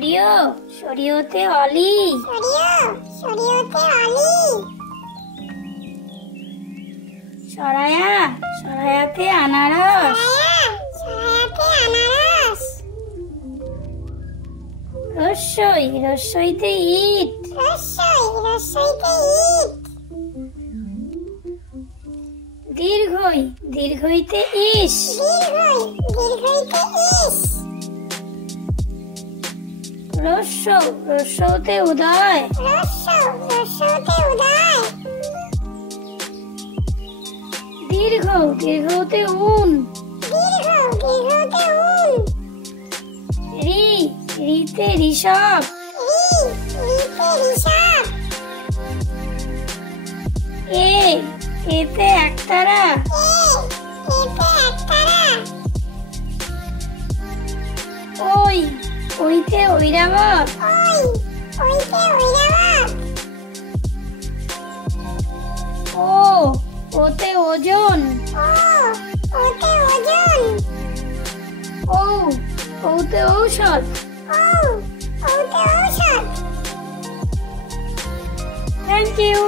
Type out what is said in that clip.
সরিয় সরিয়তে অলি সরিয়তে অলি সরায়া সরায়াতে আনারস সরায়াতে আনারস রস্যই রস্যইতে ইট রস্যইতে ইট দীর্ঘই দীর্ঘইতে ইস দীর্ঘইতে ইস রস্য রস্যতে উদয় রস্যতে উদয় দীর্ঘ দীর্ঘতে উন দীর্ঘতে উন রি রিতে ঋষভ রিতে ঋষভ এ এতে একতারা এতে একতারা ওই ওইতে ঐরাবত ওইতে ঐরাবত ও ওতে ওজন ওতে ওজন ও ওতে ঔষধ ওতে ঔষধ থ্যাংক ইউ।